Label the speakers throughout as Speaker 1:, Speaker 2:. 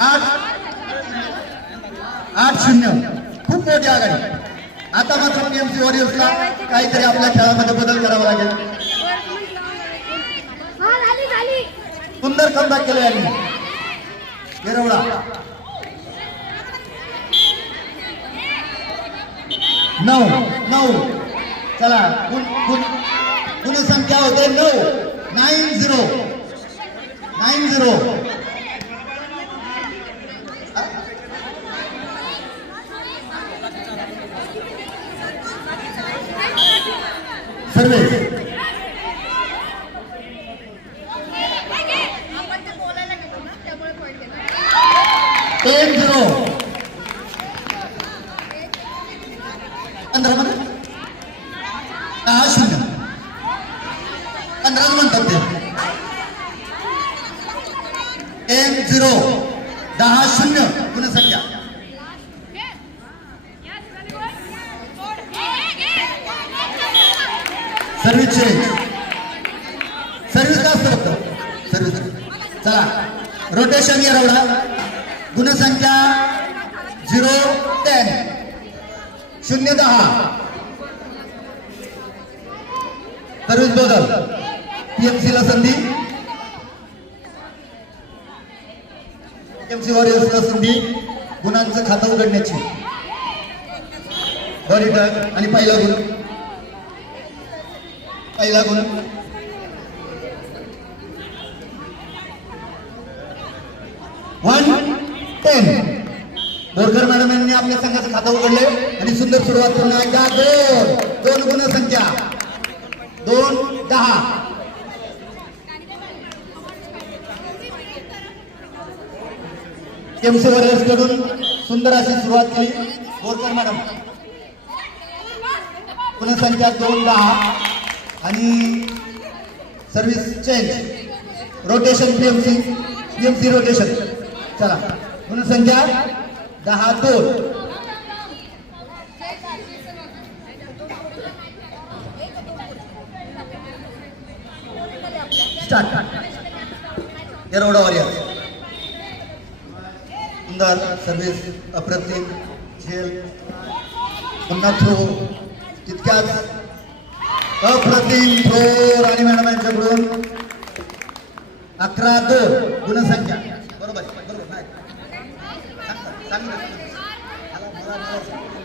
Speaker 1: आठ. आठ शून्य. खूप मोठी आघाडी. आता मात्र पीएमसी वॉरियर्सला काहीतरी आपल्या खेळामध्ये बदल करावा लागेल. सुंदर कमबॅक केले यांनी. येरवडा. नऊ. नऊ. चला गुण गुणसंख्या होते नऊ. नाईन झिरो नाईन झिरो सर्वे एक झिरो. पंधरा मध्ये दहा शून्य. पंधराच म्हणतात ते. एक झिरो. दहा शून्य. गुणसंख्या सर्व्हिस चेंज सर्व्हिस का असतं फक्त? सर्व्हिस चला. रोटेशन येरवडा गुणसंख्या झिरो टेन शून्य दहा. सर्व्हिस बदल. पीएमसी ला संधी. पीएमसी वॉरियर्सला संधी. गुणांचं खातं उघडण्याची. आणि पहिला गुण. पहिला ना वन टेन बोरकर मॅडम यांनी आपल्या संघाचं खातं उघडले आणि सुंदर सुरुवात करून एकदा दोन दोन गुण संख्या दोन दहा. एमसी वॉरियर्सकडून सुंदर अशी सुरुवात केली. बोरकर मॅडम. गुणसंख्या दोन दहा. आणि service change rotation PMC PMC rotation चला म्हणून संख्या दहा दोन. स्टार्ट येरवडा वॉरियर्स सुंदर सर्व्हिस अप्रतिम झेल पुन्हा थ्रो तितक्याच अप्रतिम थ्रो राणी मॅडम यांच्याकडून अकरा दोन गुणसंख्या. बरोबर बरोबर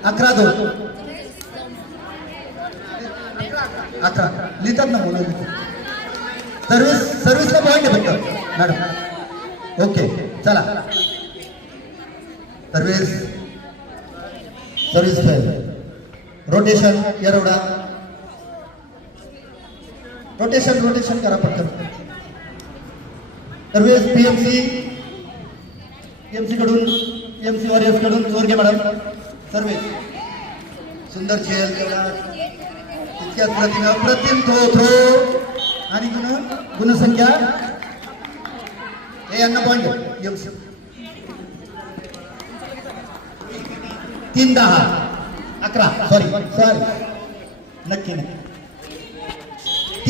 Speaker 1: अकरा दोन अकरा. लिहितात ना मुलं सर्विस सर्विसला पॉईंट आहे फक्त मॅडम. ओके चला. Service service rotation Yerawada rotation rotation करा पटकन सर्व्हिस पीएमसी पीएमसी कडून पीएमसी वॉरियर्सकडून चोरगे मॅडम सर्व्हिस सुंदर झेल तेवढा तितक्याच प्रतिम अप्रतिम थ्रो थ्रो आणि गुण गुणसंख्या. हे यांना पॉईंट एमसी तीन दहा. अकरा. सॉरी सॉरी नक्की नाही.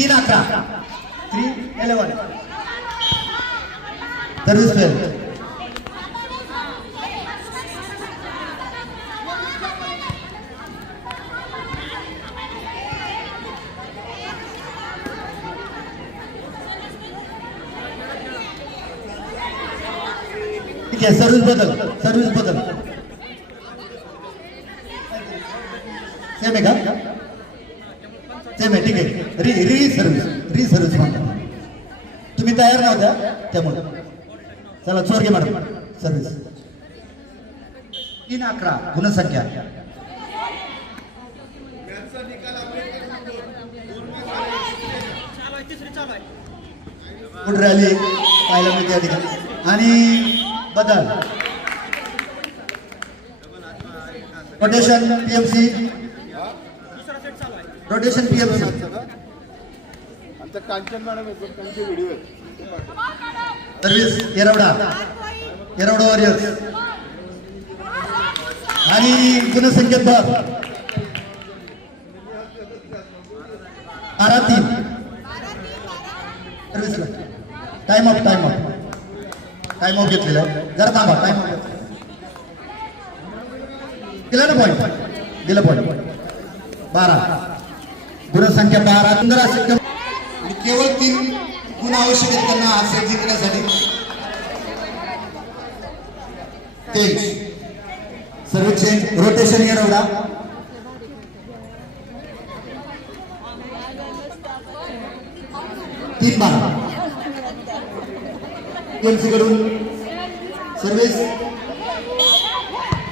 Speaker 1: तीन अकरा. थ्री इलेवन सर्व्हिस फेल ठीक आहे सर्व्हिस बदल सर्विस बदल सेम आहे का? सेम ठीक आहे. री री सर्व्हिस री सर्व्हिस म्हणतात. तुम्ही तयार नव्हत्या त्यामुळे. चला चोर घे मॅडम. सर्व्हिस तीन अकरा गुणसंख्या. गुड रॅली पाहायला मिळते या ठिकाणी. आणि बदल. रोटेशन पीएमसी रोटेशन पीएमसी
Speaker 2: आमच्या कांचन मॅडम बघ, त्यांचे व्हिडिओ आहेत.
Speaker 1: सर्व्हिस येरवडा. येरवडा वॉरियर्स आणि गुणसंख्येत भर बारा तीन सर्व्हिसला time off time off time off घेतलेला जरा थांबा टाइम दिला ना पॉईंट दिलं पॉईंट बारा. संख्या बारा पंधरा असेल आणि केवळ तीन गुण आवश्यक आहेत त्यांना हा सेट जिंकण्यासाठी. तेज. सर्वेक्षण रोटेशन येरवडा. तीन बारा. टीएमसी कडून सर्व्हिस.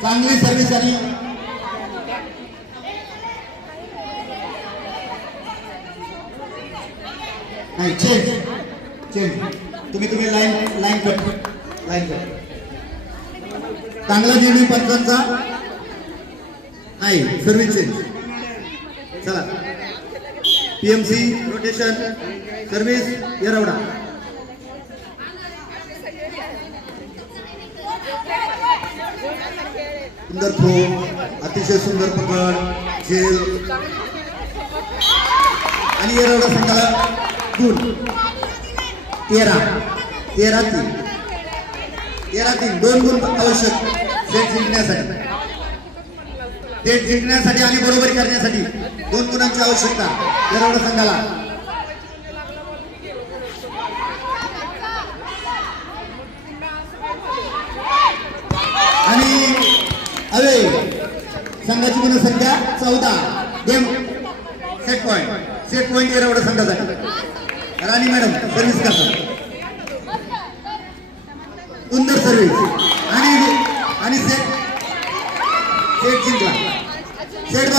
Speaker 1: चांगली सर्व्हिस आणि नाही चेंज चेंज तुम्ही तुम्ही line line cut line cut चांगला निर्णय पंचांचा? नाही सर्व्हिस चेंज चला. PMC rotation service Yerawada. सुंदर थ्रो अतिशय सुंदर पकड झेल. आणि येरवडा संघाला गुण तेरा. तेरा तीन. तेरा तीन. दोन गुण आवश्यक. सेट जिंकण्यासाठी. सेट जिंकण्यासाठी आणि बरोबरी करण्यासाठी दोन गुणांची आवश्यकता. येरवडा संघाला आणि अवे संघाची गुणसंख्या चौदा. Game set point set point Yerawada संघासाठी. राणी मॅडम सर्व्हिस करतात. सुंदर सर्व्हिस आणि आणि सेट सेट जिंकला. सेट